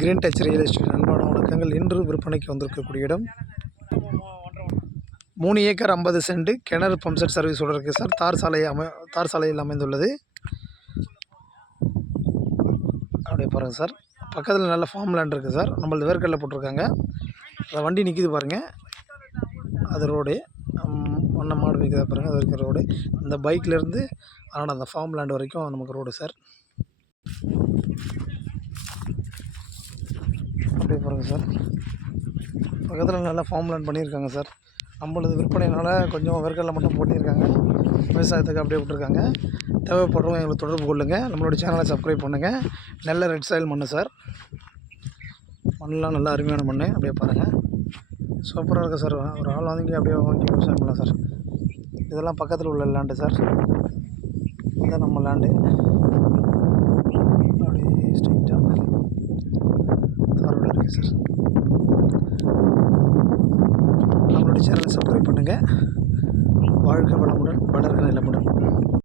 Green touch real estate அன்பான வணக்கங்கள். இன்று விற்பனைக்கு வந்திருக்கக்கூடிய இடம் மூணு ஏக்கர் ஐம்பது சென்ட் கிணறு பம்ப் செட் சர்வீஸ் இருக்குது சார். தார் சாலை அமை தார் சாலையில் அமைந்துள்ளது. அப்படியே பாருங்கள் சார். பக்கத்தில் நல்ல ஃபார்ம் லேண்ட் இருக்குது சார். நம்மளது வேர்க்கடலை போட்டிருக்காங்க. அதை வண்டி நிற்கிது பாருங்கள் அது ரோடு ஒன்றை மாடு வைக்கிறத பாருங்கள் அது வரைக்கும் ரோடு அந்த பைக்லேருந்து அதனால் அந்த ஃபார்ம் லேண்ட் வரைக்கும் நமக்கு ரோடு சார். அப்படியே பாருங்கள் சார். பக்கத்தில் நல்லா ஃபார்ம் லேண்ட் பண்ணியிருக்காங்க சார். நம்மளது விற்பனையினால் கொஞ்சம் வேர்க்கடலை மட்டும் போட்டிருக்காங்க. விவசாயத்துக்கு அப்படியே விட்ருக்காங்க தேவைப்படுறவங்க எங்களுக்கு தொடர்பு கொள்ளுங்கள் நம்மளோட சேனலை சப்ஸ்கிரைப் பண்ணுங்கள் நல்ல ரெட் சாயில் மண்ணு சார். மண்ணெலாம் நல்லா அருமையான மண் அப்படியே பாருங்கள் சூப்பராக இருக்குது சார். ஒரு ஆள் வாங்கி அப்படியே வாங்கி விவசாயம் பண்ணலாம் சார். இதெல்லாம் பக்கத்தில் உள்ள லேண்டு சார். இதுதான் நம்ம லேண்டு அப்படியே ஸ்ட்ரெயிட்டாக சார். நம்மளுடைய சேனலை சப்ஸ்கிரைப் பண்ணுங்கள் வாழ்க வளமுடன் வளர்க நிலமுடன்.